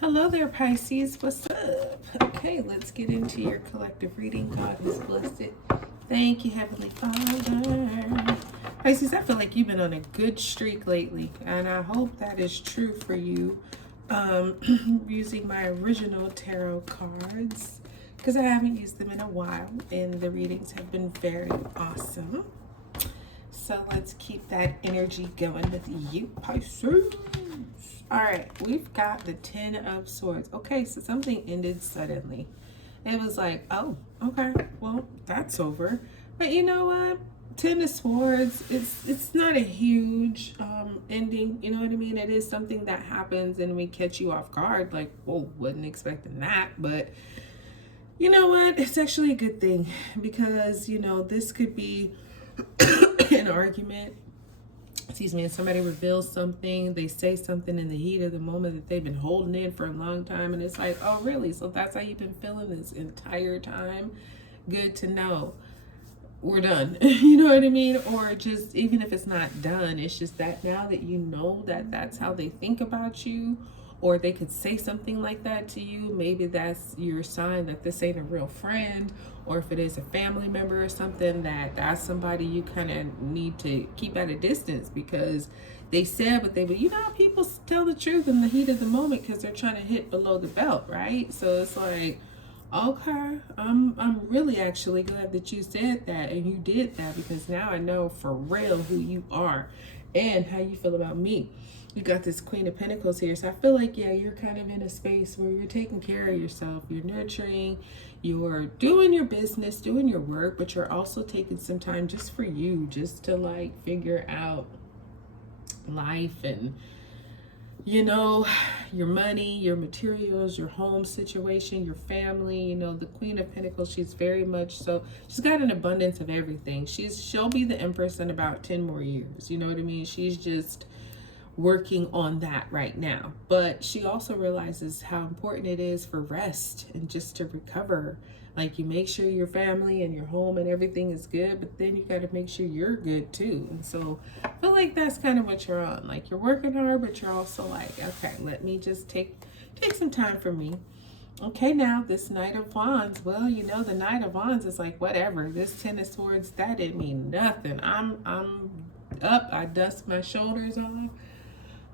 Hello there, Pisces. What's up? Okay, let's get into your collective reading. God has blessed it. Thank you, Heavenly Father. Pisces, I feel like you've been on a good streak lately, and I hope that is true for you. Using my original tarot cards because I haven't used them in a while, and the readings have been very awesome. So let's keep that energy going with you, Pisces. All right, we've got the Ten of Swords. Okay, so something ended suddenly. It was like, oh, okay, well, that's over. But you know what? Ten of Swords, it's not a huge ending. You know what I mean? It is something that happens and we catch you off guard. Like, whoa, wasn't expecting that. But you know what? It's actually a good thing because, you know, this could be an argument, excuse me, and somebody reveals something, they say something in the heat of the moment that they've been holding in for a long time, and it's like, oh really, so that's how you've been feeling this entire time? Good to know. We're done. You know what I mean? Or just, even if it's not done, it's just that now that you know that that's how they think about you, or they could say something like that to you, maybe that's your sign that this ain't a real friend. Or if it is a family member or something, that's somebody you kind of need to keep at a distance, because they said what they would. You know how people tell the truth in the heat of the moment because they're trying to hit below the belt, right? So it's like, okay, I'm really actually glad that you said that and you did that, because now I know for real who you are and how you feel about me. You got this Queen of Pentacles here. So I feel like, yeah, you're kind of in a space where you're taking care of yourself. You're nurturing, you're doing your business, doing your work, but you're also taking some time just for you, just to like figure out life and, you know, your money, your materials, your home situation, your family. You know, the Queen of Pentacles, she's very much so, she's got an abundance of everything. She'll be the Empress in about 10 more years. You know what I mean? She's just working on that right now, but she also realizes how important it is for rest and just to recover. Like, you make sure your family and your home and everything is good, but then you got to make sure you're good too. And so I feel like that's kind of what you're on. Like, you're working hard, but you're also like, okay, let me just take some time for me. Okay, now this Knight of Wands. Well, you know, the Knight of Wands is like, whatever. This Ten of Swords, that didn't mean nothing. I'm up. I dust my shoulders off.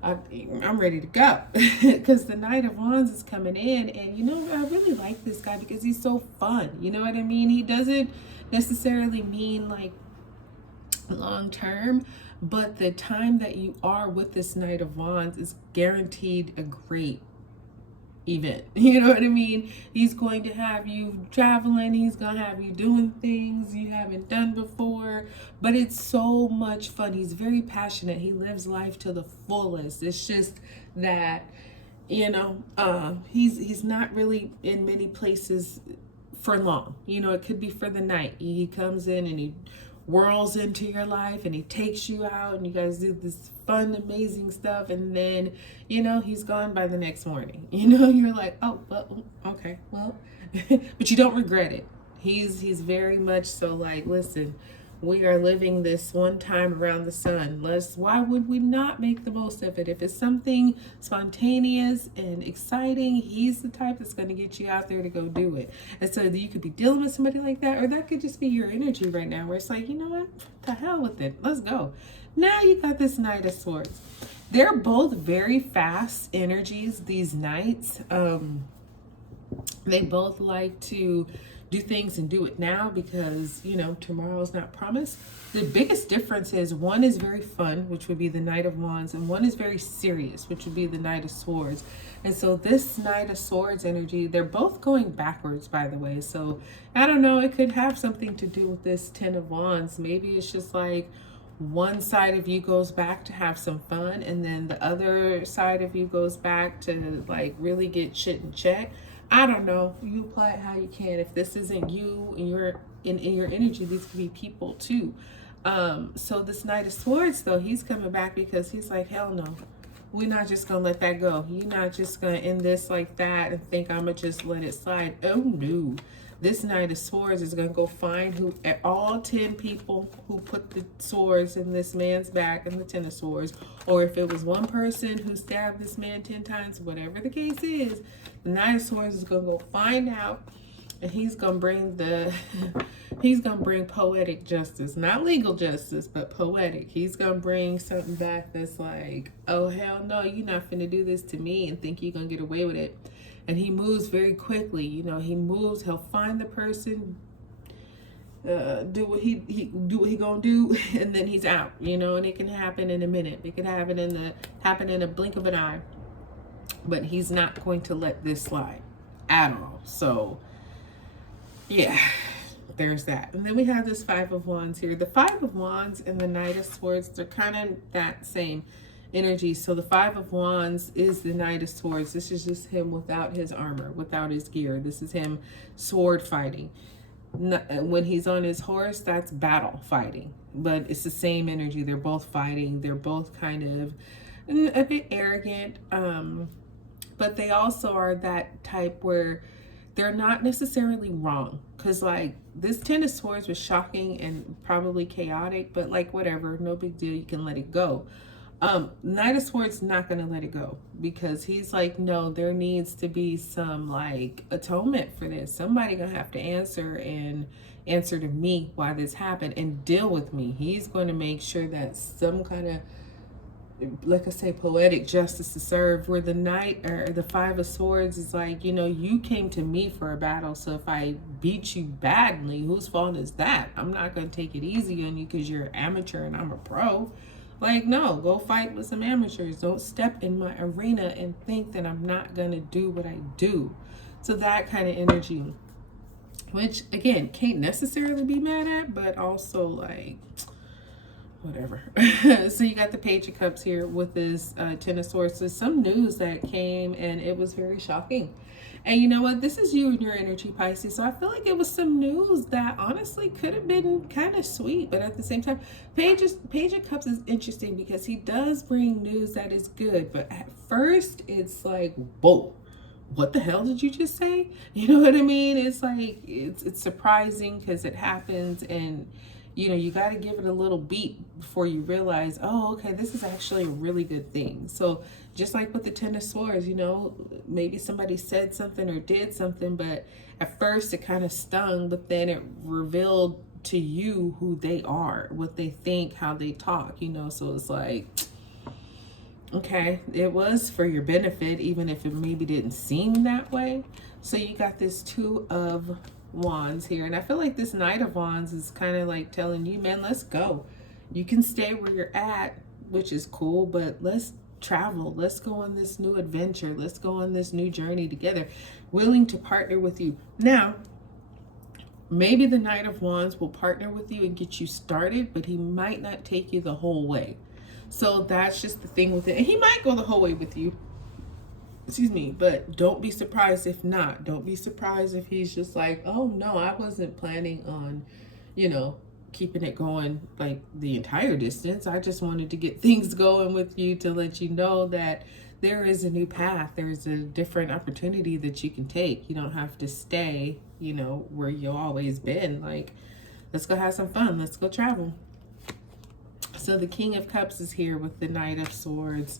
I'm ready to go because the Knight of Wands is coming in, and you know, I really like this guy because he's so fun. You know what I mean? He doesn't necessarily mean like long term, but the time that you are with this Knight of Wands is guaranteed a great event. You know what I mean? He's going to have you traveling, he's going to have you doing things you haven't done before, but it's so much fun. He's very passionate. He lives life to the fullest. It's just that, you know, he's not really in many places for long. You know, it could be for the night. He comes in and he whirls into your life and he takes you out and you guys do this fun, amazing stuff, and then, you know, he's gone by the next morning. You know, you're like, oh well, okay, well, but you don't regret it. He's very much so like, listen, we are living this one time around the sun. Why would we not make the most of it? If it's something spontaneous and exciting, he's the type that's going to get you out there to go do it. And so you could be dealing with somebody like that, or that could just be your energy right now, where it's like, you know what, the hell with it, let's go. Now you got this Knight of Swords. They're both very fast energies, these knights. They both like to do things and do it now because, you know, tomorrow's not promised. The biggest difference is one is very fun, which would be the Knight of Wands, and one is very serious, which would be the Knight of Swords. And so this Knight of Swords energy, they're both going backwards, by the way. So I don't know, it could have something to do with this Ten of Wands. Maybe it's just like one side of you goes back to have some fun, and then the other side of you goes back to like really get shit in check. I don't know. You apply it how you can. If this isn't you and you're in your energy, these could be people too. So this Knight of Swords, though, he's coming back because he's like, hell no. We're not just going to let that go. You're not just going to end this like that and think I'm going to just let it slide. Oh, no. This Knight of Swords is going to go find all 10 people who put the swords in this man's back and the 10 of swords. Or if it was one person who stabbed this man 10 times, whatever the case is, the Knight of Swords is going to go find out. And he's going to bring he's going to bring poetic justice. Not legal justice, but poetic. He's going to bring something back that's like, oh, hell no, you're not finna do this to me and think you're going to get away with it. And he moves very quickly. You know, he moves, he'll find the person, do what he gonna do, and then he's out, you know, and it can happen in a minute. It can happen in a blink of an eye. But he's not going to let this slide at all. So yeah, there's that. And then we have this Five of Wands here. The Five of Wands and the Knight of Swords, they're kind of that same energy. So the Five of Wands is the Knight of Swords. This is just him without his armor, without his gear. This is him sword fighting. When he's on his horse, that's battle fighting. But it's the same energy. They're both fighting. They're both kind of a bit arrogant. But they also are that type where they're not necessarily wrong. Because like this Ten of Swords was shocking and probably chaotic. But like whatever, no big deal. You can let it go. Knight of Swords not going to let it go, because he's like, no, there needs to be some like atonement for this. Somebody going to have to answer to me why this happened and deal with me. He's going to make sure that some kind of, like I say, poetic justice is served, where the Knight or the Five of Swords is like, you know, you came to me for a battle. So if I beat you badly, whose fault is that? I'm not going to take it easy on you because you're an amateur and I'm a pro. Like, no, go fight with some amateurs. Don't step in my arena and think that I'm not going to do what I do. So that kind of energy, which, again, can't necessarily be mad at, but also, like, whatever. So you got the Page of Cups here with this Ten of Swords. So some news that came, and it was very shocking. And you know what? This is you and your energy, Pisces. So I feel like it was some news that honestly could have been kind of sweet. But at the same time, Page of Cups is interesting because he does bring news that is good. But at first, it's like, whoa, what the hell did you just say? You know what I mean? It's like, it's surprising because it happens. And, you know, you got to give it a little beat before you realize, oh, okay, this is actually a really good thing. So just like with the Ten of Swords, you know, maybe somebody said something or did something, but at first it kind of stung, but then it revealed to you who they are, what they think, how they talk, you know. So it's like, okay, it was for your benefit, even if it maybe didn't seem that way. So you got this Two of Wands here, and I feel like this Knight of Wands is kind of like telling you, man, let's go. You can stay where you're at, which is cool, but let's travel. Let's go on this new adventure. Let's go on this new journey together. Willing to partner with you. Now, maybe the Knight of Wands will partner with you and get you started, but he might not take you the whole way. So that's just the thing with it. And he might go the whole way with you. Excuse me, but don't be surprised if not. Don't be surprised if he's just like, oh no, I wasn't planning on, you know, keeping it going like the entire distance. I just wanted to get things going with you to let you know that there is a new path. There's a different opportunity that you can take. You don't have to stay, you know, where you've always been. Like, let's go have some fun. Let's go travel. So the King of Cups is here with the Knight of Swords.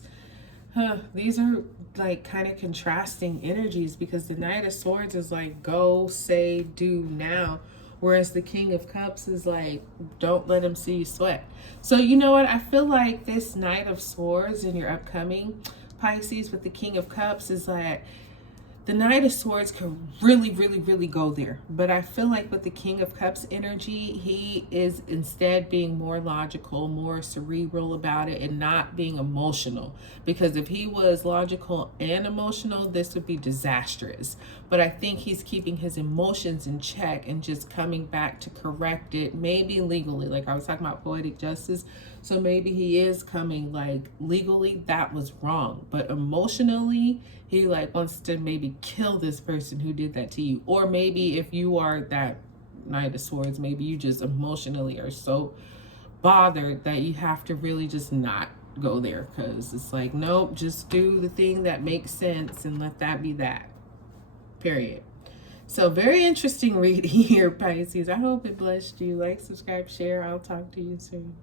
These are like kind of contrasting energies, because the Knight of Swords is like, go, say, do now. Whereas the King of Cups is like, don't let him see you sweat. So you know what? I feel like this Knight of Swords in your upcoming Pisces with the King of Cups is like, the Knight of Swords can really, really, really go there. But I feel like with the King of Cups energy, he is instead being more logical, more cerebral about it, and not being emotional. Because if he was logical and emotional, this would be disastrous. But I think he's keeping his emotions in check and just coming back to correct it, maybe legally. Like I was talking about poetic justice. So maybe he is coming like legally, that was wrong. But emotionally, he like wants to maybe kill this person who did that to you. Or maybe if you are that Knight of Swords, maybe you just emotionally are so bothered that you have to really just not go there. Because it's like, nope, just do the thing that makes sense and let that be that. Period. So very interesting reading here, Pisces. I hope it blessed you. Like, subscribe, share. I'll talk to you soon.